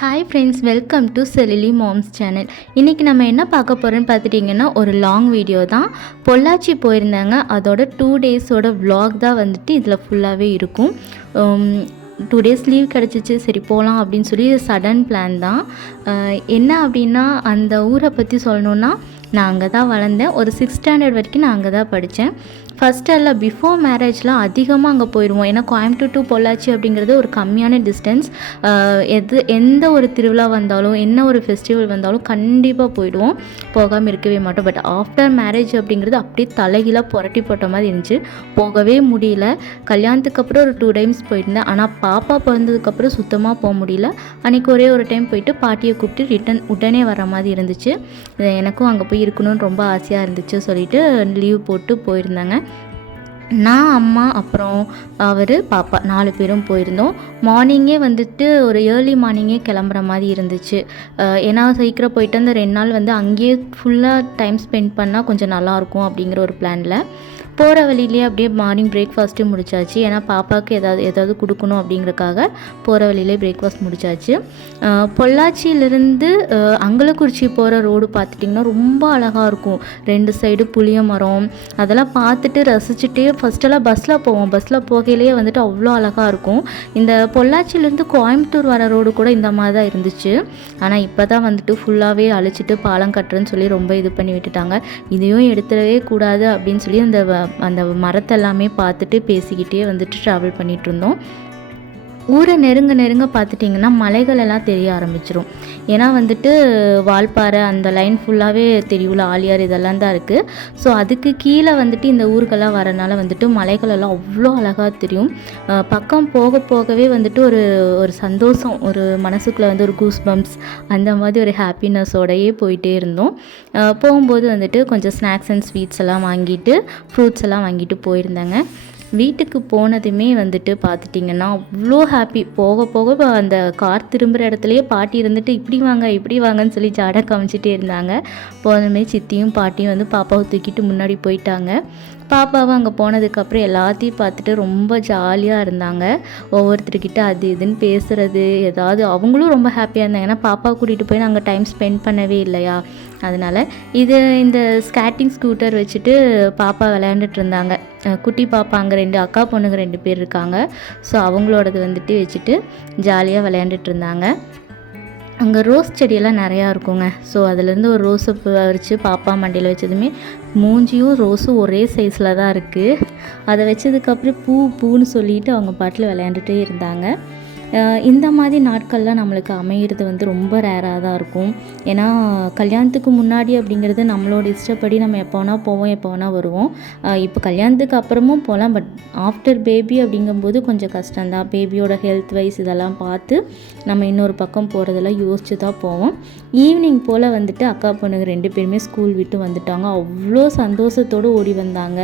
Hi friends welcome to செலிலி moms channel இன்றைக்கி நம்ம என்ன பார்க்க போகிறோன்னு பார்த்துட்டிங்கன்னா ஒரு லாங் வீடியோ தான். பொள்ளாச்சி போயிருந்தாங்க. அதோட டூ டேஸோட வ்ளாக் தான் வந்துட்டு இதில் ஃபுல்லாகவே இருக்கும். டூ டேஸ் லீவ் கிடச்சிச்சு. சரி போகலாம் அப்படின்னு சொல்லி சடன் பிளான் தான். என்ன அப்படின்னா அந்த ஊரை பற்றி சொல்லணுன்னா நான் அங்கே தான் வளர்ந்தேன். ஒரு சிக்ஸ் ஸ்டாண்டர்ட் வரைக்கும் நான் அங்கே தான் படித்தேன் ஃபஸ்ட் பிஃபோர் மேரேஜ்லாம் அதிகமாக அங்கே போயிடுவோம் ஏன்னா கோயம்புத்தூர் டு பொள்ளாச்சி அப்படிங்கிறது ஒரு கம்மியான டிஸ்டன்ஸ் எது எந்த ஒரு திருவிழா வந்தாலும் என்ன ஒரு ஃபெஸ்டிவல் வந்தாலும் கண்டிப்பாக போயிடுவோம். போகாமல் இருக்கவே மாட்டோம். பட் ஆஃப்டர் மேரேஜ் அப்படிங்கிறது அப்படியே தலைகீழாக புரட்டி போட்ட மாதிரி இருந்துச்சு. போகவே முடியல. கல்யாணத்துக்கு அப்புறம் ஒரு டூ டைம்ஸ் போயிருந்தேன். ஆனால் பாப்பா பிறந்ததுக்கப்புறம் சுத்தமாக போக முடியல. அன்றைக்கி ஒரே ஒரு டைம் போயிட்டு பாட்டியை கூப்பிட்டு ரிட்டன் உடனே வர மாதிரி இருந்துச்சு. எனக்கும் அங்கே போய் இருக்கணும்னு ரொம்ப ஆசையாக இருந்துச்சு சொல்லிட்டு லீவ் போட்டு போயிருந்தாங்க. நான் அம்மா அப்புறம் அவர் பாப்பா நாலு பேரும் போயிருந்தோம். மார்னிங்கே வந்துட்டு ஒரு ஏர்லி மார்னிங்கே கிளம்புற மாதிரி இருந்துச்சு. ஏன்னா சீக்கிரம் போயிட்டு அந்த ரெண்டு நாள் வந்து அங்கேயே ஃபுல்லாக டைம் ஸ்பெண்ட் பண்ணால் கொஞ்சம் நல்லாயிருக்கும் அப்படிங்கிற ஒரு பிளானில் போகிற வழியிலே அப்படியே மார்னிங் பிரேக்ஃபாஸ்ட்டும் முடிச்சாச்சு. ஏன்னா பாப்பாவுக்கு ஏதாவது ஏதாவது கொடுக்கணும் அப்படிங்கிறக்காக போகிற வழியிலே பிரேக்ஃபாஸ்ட் முடிச்சாச்சு. பொள்ளாச்சியிலேருந்து பொள்ளாச்சியிலிருந்து அங்கலக்குறிச்சி போகிற ரோடு பார்த்துட்டிங்கன்னா ரொம்ப அழகாக இருக்கும். ரெண்டு சைடு புளிய மரம் அதெல்லாம் பார்த்துட்டு ரசிச்சுட்டே ஃபஸ்ட்டெல்லாம் பஸ்ஸில் போவோம். பஸ்ஸில் போகையிலேயே வந்துட்டு அவ்வளோ அழகாக இருக்கும். இந்த பொள்ளாச்சியிலேருந்து கோயம்புத்தூர் வர ரோடு கூட இந்த மாதிரி தான் இருந்துச்சு. ஆனால் இப்போ தான் வந்துட்டு ஃபுல்லாகவே அழிச்சிட்டு பாலம் கட்டுறேன்னு சொல்லி ரொம்ப இது பண்ணி விட்டுட்டாங்க. இதையும் எடுத்துடவே கூடாது அப்படின்னு சொல்லி அந்த வ- அந்த மரத்தெல்லாமே பார்த்துட்டு பேசிக்கிட்டே வந்துட்டு ட்ராவல் பண்ணிகிட்டு இருந்தோம். ஊரை நெருங்க நெருங்க பார்த்துட்டிங்கன்னா மலைகள் எல்லாம் தெரிய ஆரம்பிச்சிடும் ஏன்னா வந்துட்டு வால்பாறை அந்த லைன் ஃபுல்லாகவே தெரியும்ல ஆலியார் இதெல்லாம் தான் இருக்குது ஸோ அதுக்கு கீழே வந்துட்டு இந்த ஊருக்கெல்லாம் வரனால வந்துட்டு மலைகள் எல்லாம் அவ்வளோ அழகாக தெரியும். பக்கம் போக போகவே வந்துட்டு ஒரு ஒரு சந்தோஷம் ஒரு மனசுக்குள்ளே வந்து ஒரு கூஸ் பம்ப்ஸ் அந்த மாதிரி ஒரு ஹாப்பினஸோடையே போயிட்டே இருந்தோம். போகும்போது வந்துட்டு கொஞ்சம் ஸ்நாக்ஸ் அண்ட் ஸ்வீட்ஸ் எல்லாம் வாங்கிட்டு ஃப்ரூட்ஸ் எல்லாம் வாங்கிட்டு போயிருந்தாங்க. வீட்டுக்கு போனதுமே வந்துட்டு பார்த்துட்டிங்கன்னா அவ்வளோ ஹாப்பி போக போக அந்த கார் திரும்புகிற இடத்துலையே பாட்டி இருந்துட்டு இப்படி வாங்க இப்படி வாங்கன்னு சொல்லி ஜாடை காமிச்சிட்டே இருந்தாங்க. போனதுமே சித்தியும் பாட்டியும் வந்து பாப்பாவை தூக்கிட்டு முன்னாடி போயிட்டாங்க. பாப்பாவும் அங்கே போனதுக்கப்புறம் எல்லாத்தையும் பார்த்துட்டு ரொம்ப ஜாலியாக இருந்தாங்க. ஒவ்வொருத்தர்கிட்ட அது இதுன்னு பேசுகிறது ஏதாவது அவங்களும் ரொம்ப ஹாப்பியாக இருந்தாங்க. ஏன்னா பாப்பா கூட்டிகிட்டு போய் நாங்கள் டைம் ஸ்பெண்ட் பண்ணவே இல்லையா? அதனால் இது இந்த ஸ்கேட்டிங் ஸ்கூட்டர் வச்சுட்டு பாப்பா விளையாண்டுட்டு இருந்தாங்க குட்டி பாப்பா அங்கே ரெண்டு அக்கா பொண்ணுங்க ரெண்டு பேர் இருக்காங்க. ஸோ அவங்களோடது வந்துட்டு வச்சுட்டு ஜாலியாக விளையாண்டுட்டு இருந்தாங்க அங்கே ரோஸ் செடியெல்லாம் நிறையா இருக்குங்க. ஸோ அதுலேருந்து ஒரு ரோஸை பறித்து பாப்பா மண்டியில் வச்சதுமே மூஞ்சியும் ரோஸும் ஒரே சைஸில் தான் இருக்குது அதை வச்சதுக்கப்புறம் பூ பூன்னு சொல்லிட்டு அவங்க பாட்டில் விளையாண்டுட்டே இருந்தாங்க. இந்த மாதிரி நாட்கள்லாம் நம்மளுக்கு அமையிறது வந்து ரொம்ப ரேராக தான் இருக்கும். ஏன்னா கல்யாணத்துக்கு முன்னாடி அப்படிங்கிறது நம்மளோட இஷ்டப்படி நம்ம எப்போ வேணால் போவோம் எப்போ வேணால் வருவோம் இப்போ கல்யாணத்துக்கு அப்புறமும் போகலாம். பட் ஆஃப்டர் பேபி அப்படிங்கும்போது கொஞ்சம் கஷ்டம்தான். பேபியோட ஹெல்த் வைஸ் இதெல்லாம் பார்த்து நம்ம இன்னொரு பக்கம் போகிறதெல்லாம் யோசிச்சு தான் போவோம். ஈவினிங் போல் வந்துட்டு அக்கா பொண்ணுங்க ரெண்டு பேருமே ஸ்கூல் விட்டு வந்துட்டாங்க. அவ்வளோ சந்தோஷத்தோடு ஓடி வந்தாங்க.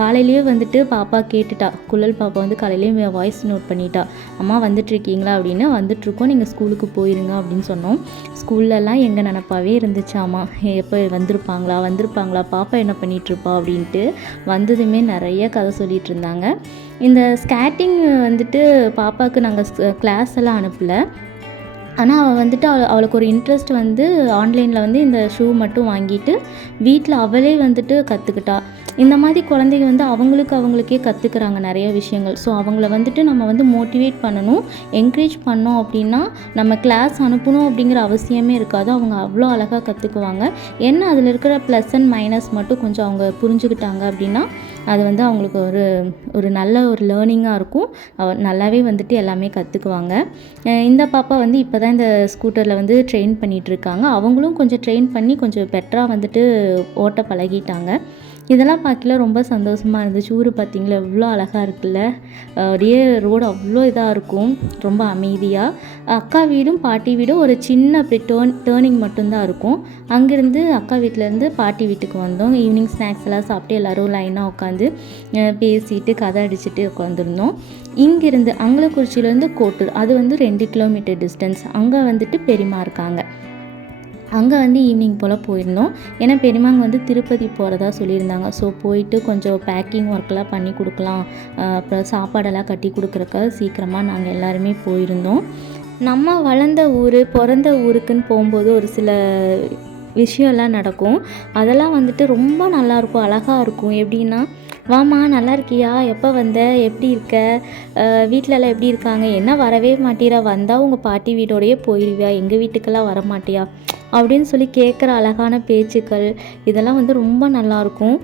காலையிலேயே வந்துட்டு பாப்பா கேட்டுட்டா. குழல் பாப்பா வந்து காலையிலேயே வாய்ஸ் நோட் பண்ணிட்டா. அம்மா வந்துட்டுருக்கீங்களா அப்படின்னு வந்துட்டுருக்கோம். நீங்கள் ஸ்கூலுக்கு போயிருங்க அப்படின்னு சொன்னோம். ஸ்கூல்லலாம் எங்கள் நினப்பாவே இருந்துச்சாமா எப்போ வந்திருப்பாங்களா? வந்திருப்பாங்களா? பாப்பா என்ன பண்ணிகிட்ருப்பா அப்படின்ட்டு வந்ததுமே நிறைய கதை சொல்லிகிட்டு இருந்தாங்க இந்த ஸ்கேட்டிங் வந்துட்டு பாப்பாவுக்கு நாங்கள் கிளாஸ் எல்லாம் அனுப்பலை. ஆனால் அவள் வந்துட்டு அவள் அவளுக்கு ஒரு இன்ட்ரெஸ்ட் வந்து ஆன்லைனில் வந்து இந்த ஷூ மட்டும் வாங்கிட்டு வீட்டில் அவளே வந்துட்டு கற்றுக்கிட்டா இந்த மாதிரி குழந்தைங்க வந்து அவங்களுக்கு அவங்களுக்கே கற்றுக்குறாங்க நிறைய விஷயங்கள். ஸோ அவங்கள வந்துட்டு நம்ம வந்து மோட்டிவேட் பண்ணணும் என்கரேஜ் பண்ணோம் அப்படின்னா நம்ம கிளாஸ் அனுப்பணும் அப்படிங்கிற அவசியமே இருக்காது. அவங்க அவ்வளோ அழகாக கற்றுக்குவாங்க என்ன அதில் இருக்கிற ப்ளஸ் அண்ட் மைனஸ் மட்டும் கொஞ்சம் அவங்க புரிஞ்சுக்கிட்டாங்க அப்படின்னா அது வந்து அவங்களுக்கு ஒரு ஒரு நல்ல ஒரு லேர்னிங்காக இருக்கும். அவ- நல்லாவே வந்துட்டு எல்லாமே கற்றுக்குவாங்க இந்த பாப்பா வந்து இப்போ தான் இந்த ஸ்கூட்டரில் வந்து ட்ரெயின் பண்ணிகிட்ருக்காங்க அவங்களும் கொஞ்சம் ட்ரெயின் பண்ணி கொஞ்சம் பெட்டராக வந்துட்டு ஓட்ட பழகிட்டாங்க. இதெல்லாம் பார்க்கல ரொம்ப சந்தோஷமாக இருந்துச்சு. ஊர் பார்த்தீங்களா? எவ்வளோ அழகாக இருக்குல்ல. அப்படியே ரோடு அவ்வளோ இதாக இருக்கும். ரொம்ப அமைதியாக அக்கா வீடும் பாட்டி வீடும் ஒரு சின்ன அப்படி டேர்ன் டேர்னிங் மட்டும்தான் இருக்கும். அங்கேருந்து அக்கா வீட்டிலேருந்து பாட்டி வீட்டுக்கு வந்தோம். ஈவினிங் ஸ்நாக்ஸ் எல்லாம் சாப்பிட்டு எல்லோரும் லைனாக உட்காந்து பேசிட்டு கதை அடிச்சுட்டு உட்காந்துருந்தோம் இங்கேருந்து அங்கலக்குறிச்சியிலேருந்து கோட்டூர் அது வந்து ரெண்டு கிலோமீட்டர் டிஸ்டன்ஸ் அங்கே வந்துட்டு பெரியம்மா இருக்காங்க. அங்கே வந்து ஈவினிங் போல் போயிருந்தோம். ஏன்னா பெரியமாங்க வந்து திருப்பதி போகிறதா சொல்லியிருந்தாங்க. ஸோ போயிட்டு கொஞ்சம் பேக்கிங் ஒர்க்கெலாம் பண்ணி கொடுக்கலாம். அப்புறம் சாப்பாடெல்லாம் கட்டி கொடுக்குறக்க சீக்கிரமாக நாங்கள் எல்லாருமே போயிருந்தோம். நம்ம வளர்ந்த ஊர் பிறந்த ஊருக்குன்னு போகும்போது ஒரு சில விஷயம்லாம் நடக்கும். அதெல்லாம் வந்துட்டு ரொம்ப நல்லாயிருக்கும் அழகாக இருக்கும். எப்படின்னா வாம்மா நல்லா இருக்கியா? எப்போ வந்த? எப்படி இருக்க? வீட்டிலலாம் எப்படி இருக்காங்க? என்ன வரவே மாட்டீரா வந்தால் உங்கள் பாட்டி வீட்டோடயே போயிடுவியா எங்கள் வீட்டுக்கெல்லாம் வர மாட்டியா அப்படின்னு சொல்லி கேட்குற அழகான பேச்சுக்கள் இதெல்லாம் வந்து ரொம்ப நல்லாயிருக்கும்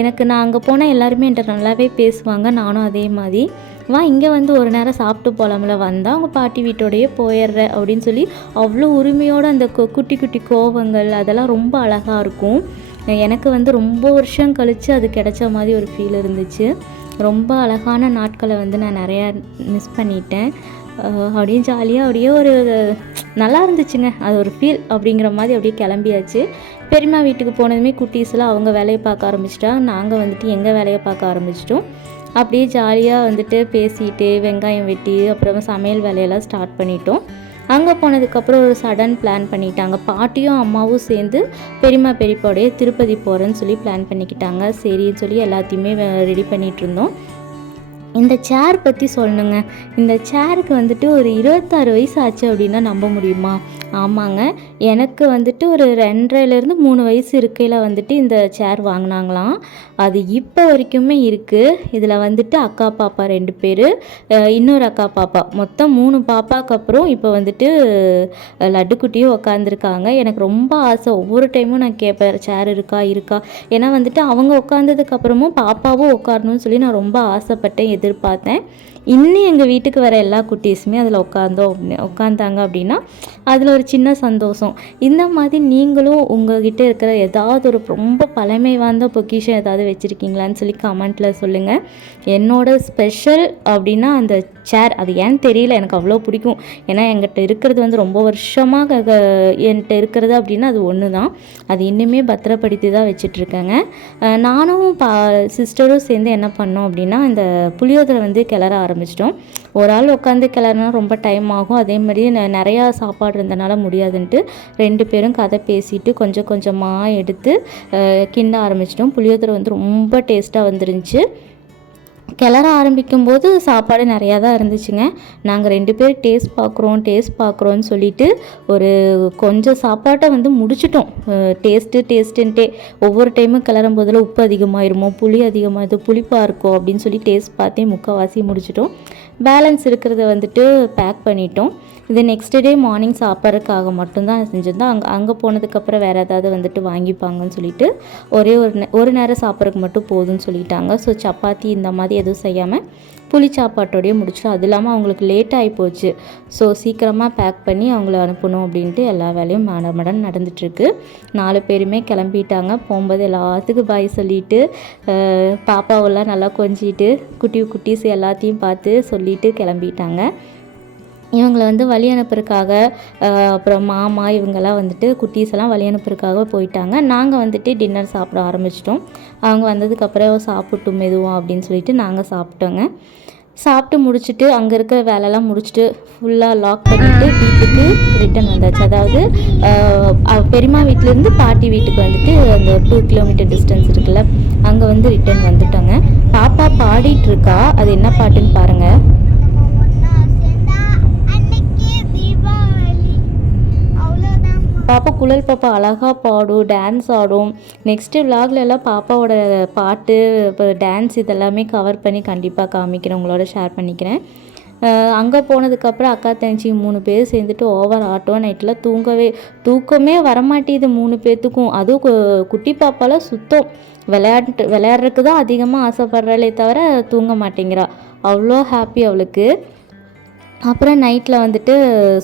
எனக்கு நான் அங்கே போனால் எல்லாருமே என்கிட்ட நல்லாவே பேசுவாங்க. நானும் அதே மாதிரி. வா இங்கே வந்து ஒரு நேரம் சாப்பிட்டு போகலாம்ல வந்தால் அவங்க பாட்டி வீட்டோடயே போயிடுற அப்படின்னு சொல்லி அவ்வளோ உரிமையோடு அந்த குட்டி குட்டி கோவங்கள் அதெல்லாம் ரொம்ப அழகாக இருக்கும். எனக்கு வந்து ரொம்ப வருஷம் கழித்து அது கிடைச்ச மாதிரி ஒரு ஃபீல் இருந்துச்சு. ரொம்ப அழகான நாட்களை வந்து நான் நிறையா மிஸ் பண்ணிட்டேன். அப்படியே ஜாலியாக அப்படியே ஒரு நல்லா இருந்துச்சுங்க. அது ஒரு ஃபீல் அப்படிங்கிற மாதிரி அப்படியே கிளம்பியாச்சு. பெரியம்மா வீட்டுக்கு போனதுமே குட்டீஸ்லாம் அவங்க வேலையை பார்க்க ஆரம்பிச்சிட்டா. நாங்கள் வந்துட்டு எங்கள் வேலையை பார்க்க ஆரம்பிச்சிட்டோம். அப்படியே ஜாலியாக வந்துட்டு பேசிட்டு வெங்காயம் வெட்டி அப்புறமா சமையல் வேலையெல்லாம் ஸ்டார்ட் பண்ணிட்டோம். அங்கே போனதுக்கப்புறம் ஒரு சடன் பிளான் பண்ணிட்டாங்க. பாட்டியும் அம்மாவும் சேர்ந்து பெரியம்மா பெரியப்பாவுடைய திருப்பதி போகிறேன்னு சொல்லி பிளான் பண்ணிக்கிட்டாங்க. சரின்னு சொல்லி எல்லாத்தையுமே ரெடி பண்ணிகிட்டு இருந்தோம். இந்த சேர் பற்றி சொல்லணுங்க. இந்த சேருக்கு வந்துட்டு ஒரு இருபத்தாறு வயசு ஆச்சு அப்படின்னா நம்ப முடியுமா? ஆமாங்க. எனக்கு வந்துட்டு ஒரு ரெண்டரைலேருந்து மூணு வயசு இருக்கையில் வந்துட்டு இந்த சேர் வாங்கினாங்களாம். அது இப்போ வரைக்குமே இருக்குது இதில் வந்துட்டு அக்கா பாப்பா ரெண்டு பேர். இன்னொரு அக்கா பாப்பா. மொத்தம் மூணு பாப்பாக்கு அப்புறம் இப்போ வந்துட்டு லட்டுக்குட்டியும் உட்காந்துருக்காங்க எனக்கு ரொம்ப ஆசை. ஒவ்வொரு டைமும் நான் கேட்பேன் சேர் இருக்கா இருக்கா? ஏன்னா வந்துட்டு அவங்க உட்காந்ததுக்கப்புறமும் பாப்பாவும் உட்காரணும்னு சொல்லி நான் ரொம்ப ஆசைப்பட்டேன் எதிர்பார்த்தேன். இன்னும் எங்கள் வீட்டுக்கு வர எல்லா குட்டீஸுமே அதில் உட்காந்தோம் உட்காந்தாங்க அப்படின்னா அதில் ஒரு ஒரு சின்ன சந்தோஷம். இந்த மாதிரி நீங்களும் உங்ககிட்ட இருக்கிற ஏதாவது ஒரு ரொம்ப பழமை வாய்ந்த பொக்கிஷம் ஏதாவது வச்சுருக்கீங்களான்னு சொல்லி கமெண்ட்டில் சொல்லுங்கள் என்னோட ஸ்பெஷல் அப்படின்னா அந்த சேர் அது ஏன்னு தெரியல எனக்கு அவ்வளோ பிடிக்கும். ஏன்னா என்கிட்ட இருக்கிறது வந்து ரொம்ப வருஷமாக என்கிட்ட இருக்கிறது அப்படின்னா அது ஒன்று தான் அது இன்னுமே பத்திரப்படுத்தி தான் வச்சிட்ருக்கேங்க நானும் பா சிஸ்டரும் சேர்ந்து என்ன பண்ணோம் அப்படின்னா இந்த புளியோதரை வந்து கிளற ஆரம்பிச்சிட்டோம். ஒரு ஆள் உட்காந்து கிளறினா ரொம்ப டைம் ஆகும். அதேமாதிரி நிறையா சாப்பாடு இருந்தனால முடியாதுன்ட்டு ரெண்டு பேரும் கதை பேசிட்டு கொஞ்சம் கொஞ்சமாக எடுத்து கிண்ட ஆரம்பிச்சிட்டோம். புளியோதரை வந்து ரொம்ப டேஸ்ட்டாக வந்துருந்துச்சு. கிளற ஆரம்பிக்கும் போது சாப்பாடு நிறையா தான் இருந்துச்சுங்க. நாங்கள் ரெண்டு பேர் டேஸ்ட் பார்க்குறோம் டேஸ்ட் பார்க்குறோன்னு சொல்லிட்டு ஒரு கொஞ்சம் சாப்பாட்டை வந்து முடிச்சிட்டோம். டேஸ்ட்டு டேஸ்ட்டுன்ட்டே ஒவ்வொரு டைமும் கிளறும் போதில் உப்பு அதிகமாயிருமோ புளி அதிகமாக புளிப்பாக இருக்கும் அப்படின்னு சொல்லி டேஸ்ட் பார்த்தே முக்கால்வாசி முடிச்சிட்டோம். பேலன்ஸ் இருக்கிறத வந்துட்டு பேக் பண்ணிட்டோம். இது நெக்ஸ்ட் டே மார்னிங் சாப்பிட்றதுக்காக மட்டும்தான் செஞ்சுருந்தோம். அங்கே அங்கே போனதுக்கப்புறம் வேறு ஏதாவது வந்துட்டு வாங்கிப்பாங்கன்னு சொல்லிட்டு ஒரே ஒரு நே- ஒரு நேரம் சாப்பிட்றதுக்கு மட்டும் போதும்னு சொல்லிட்டாங்க. ஸோ சப்பாத்தி இந்த மாதிரி எதுவும் செய்யாமல் புளி சாப்பாட்டோடையே முடிச்சிட்டோம். அது இல்லாமல் அவங்களுக்கு லேட் ஆகி போச்சு. ஸோ சீக்கிரமாக பேக் பண்ணி அவங்கள அனுப்பணும் அப்படின்ட்டு எல்லா வேலையும் மட மடன் நடந்துட்டுருக்கு. நாலு பேருமே கிளம்பிட்டாங்க. போகும்போது எல்லாத்துக்கும் பாய் சொல்லிட்டு பாப்பாவெல்லாம் நல்லா கொஞ்சிட்டு குட்டி குட்டீஸ் எல்லாத்தையும் பார்த்து சொல்லி சொல்லிட்டு கிளம்பிட்டாங்க. இவங்களை வந்து வழி அனுப்புறதுக்காக அப்புறம் மாமா இவங்கெல்லாம் வந்துட்டு குட்டீஸ் எல்லாம் வழி அனுப்புறதுக்காக போயிட்டாங்க. நாங்கள் வந்துட்டு டின்னர் சாப்பிட ஆரம்பிச்சிட்டோம். அவங்க வந்ததுக்கப்புறம் சாப்பிட்டும் மெதுவாக அப்படின்னு சொல்லிட்டு நாங்கள் சாப்பிட்டோங்க. சாப்பிட்டு முடிச்சுட்டு அங்கே இருக்கிற வேலைலாம் முடிச்சுட்டு ஃபுல்லாக லாக் பண்ணிவிட்டு வீட்டுக்கு ரிட்டன் வந்தாச்சு. அதாவது பெரியமா பெரியம்மா வீட்டிலேருந்து பாட்டி வீட்டுக்கு வந்துட்டு அந்த டூ கிலோமீட்டர் டிஸ்டன்ஸ் இருக்குல்ல அங்கே வந்து ரிட்டன் வந்துட்டோங்க. பாப்பா பாடிட்டு இருக்கா. அது என்ன பாட்டுன்னு பாருங்கள் பாப்பா குழல் பாப்பா அழகாக பாடும் டான்ஸ் ஆடும். நெக்ஸ்ட்டு விலாக்ல எல்லாம் பாப்பாவோட பாட்டு இப்போ டான்ஸ் இதெல்லாமே கவர் பண்ணி கண்டிப்பாக காமிக்கிறேன். உங்களோட ஷேர் பண்ணிக்கிறேன். அங்கே போனதுக்கப்புறம் அக்கா தங்கச்சி மூணு பேர் சேர்ந்துட்டு ஓவர் ஆட்டம் நைட்டில் தூங்கவே தூக்கமே வரமாட்டேது மூணு பேர்த்துக்கும் அதுவும் கு- குட்டி பாப்பாலாம் சுத்தம். விளையாட்டு விளையாடுறதுக்கு தான் அதிகமாக ஆசைப்படுறாளே தவிர தூங்க மாட்டேங்கிறா. அவ்வளோ ஹாப்பி அவளுக்கு. அப்புறம் நைட்டில் வந்துட்டு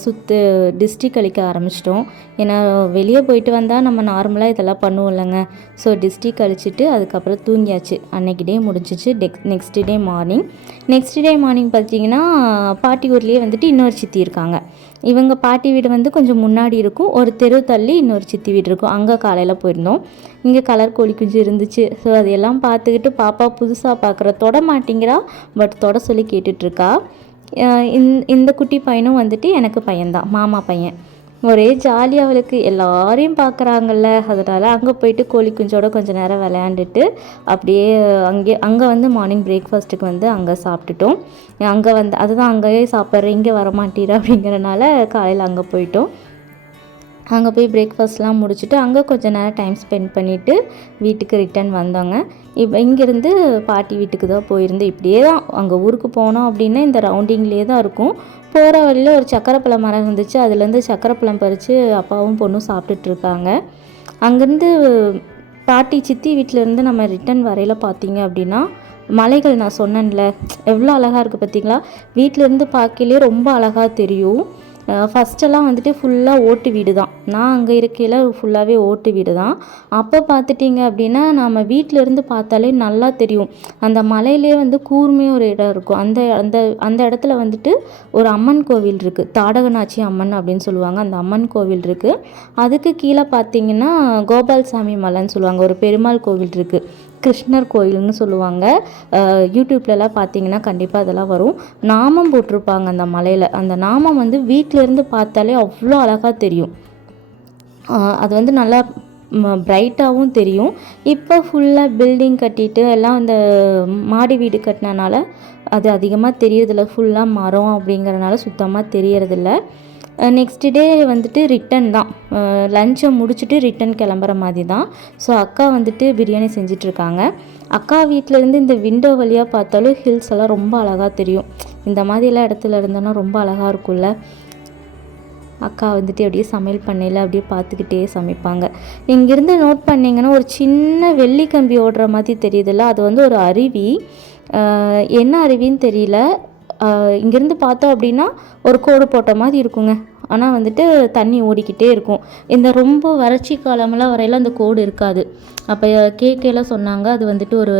சுற்று டிஸ்ட்ரிக் கழிக்க ஆரம்பிச்சிட்டோம். ஏன்னா வெளியே போயிட்டு வந்தால் நம்ம நார்மலாக இதெல்லாம் பண்ணுவோம் இல்லைங்க ஸோ டிஸ்ட்ரிக் கழிச்சிட்டு அதுக்கப்புறம் தூங்கியாச்சு. அன்னைக்கு டே முடிஞ்சிச்சு. Tech next day morning. Next day morning பார்த்தீங்கன்னா பாட்டி ஊர்லேயே வந்துட்டு இன்னொரு சித்தி இருக்காங்க. இவங்க பாட்டி வீடு வந்து கொஞ்சம் முன்னாடி இருக்கும். ஒரு தெரு தள்ளி இன்னொரு சித்தி வீடு இருக்கும். அங்கே காலையில் போயிருந்தோம். இங்கே கலர் கோழி குஞ்சு இருந்துச்சு. ஸோ அதையெல்லாம் பார்த்துக்கிட்டு பாப்பா புதுசாக பார்க்குற தொட மாட்டேங்கிறா. பட் தொட சொல்லி கேட்டுட்ருக்கா இந்த இந்த குட்டி பையனும் வந்துட்டு எனக்கு பையன்தான் மாமா பையன். ஒரே ஜாலி அவளுக்கு. எல்லாரையும் பார்க்குறாங்கல்ல அதனால் அங்கே போயிட்டு கோழி குஞ்சோட கொஞ்சம் நேரம் விளையாண்டுட்டு அப்படியே அங்கே அங்கே வந்து மார்னிங் பிரேக்ஃபாஸ்ட்டுக்கு வந்து அங்கே சாப்பிட்டுட்டோம். அங்கே வந்து அதுதான் அங்கேயே சாப்பிட்றேன் இங்கே வரமாட்டீர் அப்படிங்கிறனால காலையில் அங்கே போயிட்டோம். அங்கே போய் பிரேக்ஃபாஸ்ட்லாம் முடிச்சுட்டு அங்கே கொஞ்சம் நேரம் டைம் ஸ்பெண்ட் பண்ணிவிட்டு வீட்டுக்கு ரிட்டர்ன் வந்தோங்க. இப்போ இங்கேருந்து பாட்டி வீட்டுக்கு தான் போயிருந்தோம் இப்படியே தான் அங்கே ஊருக்கு போனோம் அப்படின்னா இந்த ரவுண்டிங்லேயே தான் இருக்கும். போகிற வழியில் ஒரு சக்கரைப்பழம் மரம் இருந்துச்சு. அதுலேருந்து சக்கரைப்பழம் பறித்து அப்பாவும் பொண்ணும் சாப்பிட்டுட்ருக்காங்க அங்கேருந்து பாட்டி சித்தி வீட்டிலேருந்து நம்ம ரிட்டர்ன் வரையில் பார்த்தீங்க அப்படின்னா மலைகள் நான் சொன்னேன்ல எவ்வளோ அழகாக இருக்குது பார்த்தீங்களா? வீட்டிலேருந்து பார்க்கலே ரொம்ப அழகாக தெரியும். ஃபஸ்ட்டெல்லாம் வந்துட்டு ஃபுல்லாக ஓட்டு வீடு தான். நான் அங்கே இருக்கையில் ஃபுல்லாகவே ஓட்டு வீடு தான். அப்போ பார்த்துட்டிங்க அப்படின்னா நம்ம வீட்டிலேருந்து பார்த்தாலே நல்லா தெரியும். அந்த மலையிலே வந்து கூர்மையாக ஒரு இடம் இருக்கும். அந்த அந்த அந்த இடத்துல வந்துட்டு ஒரு அம்மன் கோவில் இருக்குது தாடகநாச்சி அம்மன் அப்படின்னு சொல்லுவாங்க. அந்த அம்மன் கோவில் இருக்குது அதுக்கு கீழே பார்த்தீங்கன்னா கோபால் சாமி மலைன்னு சொல்லுவாங்க. ஒரு பெருமாள் கோவில் இருக்குது கிருஷ்ணர் கோயில்னு சொல்லுவாங்க. யூடியூப்லலாம் பார்த்தீங்கன்னா கண்டிப்பாக அதெல்லாம் வரும். நாமம் போட்டிருப்பாங்க அந்த மலையில். அந்த நாமம் வந்து வீட்டிலேருந்து பார்த்தாலே அவ்வளோ அழகாக தெரியும். அது வந்து நல்லா பிரைட்டாகவும் தெரியும். இப்போ ஃபுல்லாக பில்டிங் கட்டிட்டு எல்லாம் அந்த மாடி வீடு கட்டினனால அது அதிகமாக தெரியறதில்ல. ஃபுல்லாக மரம் அப்படிங்கிறனால சுத்தமாக தெரியறதில்ல. நெக்ஸ்ட் டே வந்துட்டு ரிட்டன் தான். லஞ்சை முடிச்சுட்டு ரிட்டன் கிளம்புற மாதிரி தான். ஸோ அக்கா வந்துட்டு பிரியாணி செஞ்சிட்ருக்காங்க. அக்கா வீட்டிலேருந்து இந்த விண்டோ வழியாக பார்த்தாலும் ஹில்ஸ் எல்லாம் ரொம்ப அழகாக தெரியும். இந்த மாதிரிலாம் இடத்துல இருந்தோன்னா ரொம்ப அழகாக இருக்கும்ல. அக்கா வந்துட்டு அப்படியே சமையல் பண்ணையில் அப்படியே பார்த்துக்கிட்டே சமைப்பாங்க. இங்கேருந்து நோட் பண்ணிங்கன்னா ஒரு சின்ன வெள்ளி கம்பி ஓடுற மாதிரி தெரியுதுல்ல? அது வந்து ஒரு அருவி. என்ன அருவின்னு தெரியல. இங்கேருந்து பார்த்தோம் அப்படின்னா ஒரு கோடு போட்ட மாதிரி இருக்குங்க. ஆனால் வந்துட்டு தண்ணி ஓடிக்கிட்டே இருக்கும். இந்த ரொம்ப வறட்சி காலமெல்லாம் வரையில அந்த கோடு இருக்காது. அப்போ கேக்கையில் சொன்னாங்க. அது வந்துட்டு ஒரு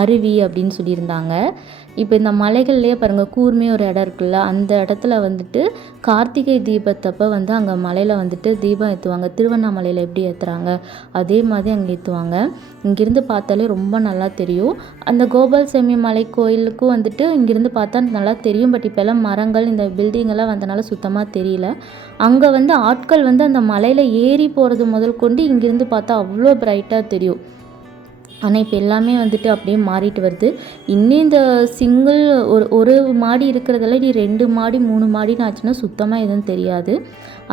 அருவி அப்படின்னு சொல்லியிருந்தாங்க. இப்போ இந்த மலைகள்லேயே பாருங்கள் கூர்மையாக ஒரு இடம் இருக்குல்ல அந்த இடத்துல வந்துட்டு கார்த்திகை தீபத்தப்போ வந்து அங்கே மலையில் வந்துட்டு தீபம் ஏற்றுவாங்க திருவண்ணாமலையில் எப்படி ஏற்றுறாங்க அதே மாதிரி அங்கே ஏற்றுவாங்க இங்கேருந்து பார்த்தாலே ரொம்ப நல்லா தெரியும். அந்த கோபால்சாமி மலை கோயிலுக்கும் வந்துட்டு இங்கேருந்து பார்த்தா நல்லா தெரியும். பட் இப்போல்லாம் மரங்கள் இந்த பில்டிங்கெல்லாம் வந்தனால சுத்தமாக தெரியல. அங்கே வந்து ஆட்கள் வந்து அந்த மலையில் ஏறி போகிறது முதல் கொண்டு இங்கேருந்து பார்த்தா அவ்வளோ பிரைட்டாக தெரியும். ஆனால் இப்போ எல்லாமே வந்துட்டு அப்படியே மாறிட்டு வருது. இன்னும் இந்த சிங்கிள் ஒரு ஒரு மாடி இருக்கிறதெல்லாம் நீ ரெண்டு மாடி மூணு மாடின்னு ஆச்சுன்னா சுத்தமாக எதுவும் தெரியாது.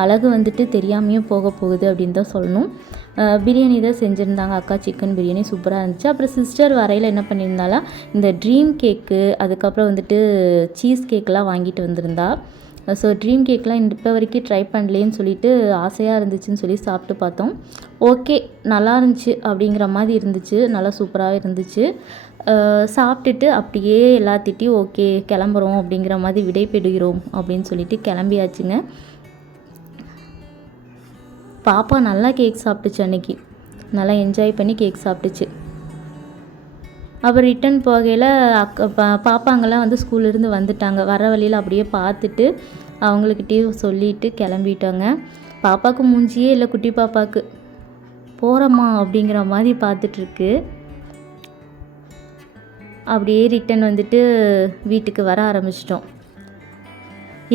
அழகு வந்துட்டு தெரியாமையும் போக போகுது அப்படின்னு தான் சொல்லணும். பிரியாணி தான் செஞ்சுருந்தாங்க. அக்கா சிக்கன் பிரியாணி சூப்பராக இருந்துச்சு. அப்புறம் சிஸ்டர் வரையில் என்ன பண்ணியிருந்தாலும் இந்த ட்ரீம் கேக்கு அதுக்கப்புறம் வந்துட்டு சீஸ் கேக்கெலாம் வாங்கிட்டு வந்திருந்தா. ஸோ ட்ரீம் கேக்லாம் இப்போ வரைக்கும் ட்ரை பண்ணலேன்னு சொல்லிட்டு ஆசையாக இருந்துச்சுன்னு சொல்லி சாப்பிட்டு பார்த்தோம். ஓகே நல்லா இருந்துச்சு அப்படிங்கிற மாதிரி இருந்துச்சு. நல்லா சூப்பராக இருந்துச்சு. சாப்பிட்டுட்டு அப்படியே எல்லாத்திட்டையும் ஓகே கிளம்புறோம் அப்படிங்கிற மாதிரி விடைபெறுகிறோம் அப்படின்னு சொல்லிட்டு கிளம்பியாச்சுங்க. பாப்பா நல்லா கேக் சாப்பிட்டுச்சு அன்னைக்கு. நல்லா என்ஜாய் பண்ணி கேக் சாப்பிட்டுச்சு. அப்புறம் ரிட்டன் போகையில் அக்கா பா பாப்பாங்கெல்லாம் வந்து ஸ்கூல்லேருந்து வந்துட்டாங்க. வர வழியில் அப்படியே பார்த்துட்டு அவங்களுக்கிட்டேயும் சொல்லிட்டு கிளம்பிட்டோங்க. பாப்பாவுக்கு மூஞ்சியே இல்லை குட்டி பாப்பாவுக்கு போகிறோமா அப்படிங்கிற மாதிரி பார்த்துட்ருக்கு. அப்படியே ரிட்டன் வந்துட்டு வீட்டுக்கு வர ஆரம்பிச்சிட்டோம்.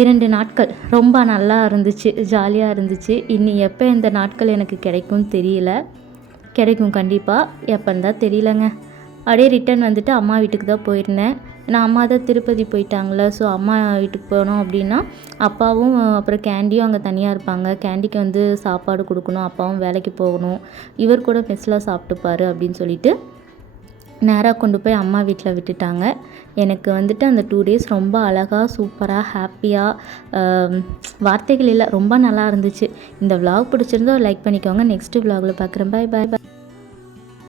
இரண்டு நாட்கள். ரொம்ப நல்லா இருந்துச்சு ஜாலியாக இருந்துச்சு. இனி எப்போ இந்த நாட்கள் எனக்கு கிடைக்கும்னு தெரியல. கிடைக்கும் கண்டிப்பாக எப்போன்னு தான் தெரியலங்க. அப்படியே ரிட்டன் வந்துட்டு அம்மா வீட்டுக்கு தான் போயிருந்தேன். நான் அம்மா தான் திருப்பதி போயிட்டாங்களே ஸோ அம்மா வீட்டுக்கு போனோம் அப்படின்னா அப்பாவும் அப்புறம் கேண்டியும் அங்கே தனியாக இருப்பாங்க. கேண்டிக்கு வந்து சாப்பாடு கொடுக்கணும் அப்பாவும் வேலைக்கு போகணும். இவர் கூட மெஸ்ஸில் சாப்பிட்டுப்பார் அப்படின்னு சொல்லிட்டு நேராக கொண்டு போய் அம்மா வீட்டில் விட்டுட்டாங்க. எனக்கு வந்துட்டு அந்த டூ டேஸ் ரொம்ப அழகாக சூப்பராக ஹாப்பியாக வார்த்தைகள் இல்லை ரொம்ப நல்லா இருந்துச்சு. இந்த விலாக் பிடிச்சிருந்தோ லைக் பண்ணிக்கோங்க. நெக்ஸ்ட் விலாகில் பார்க்குறேன் பாய் பாய் பாய்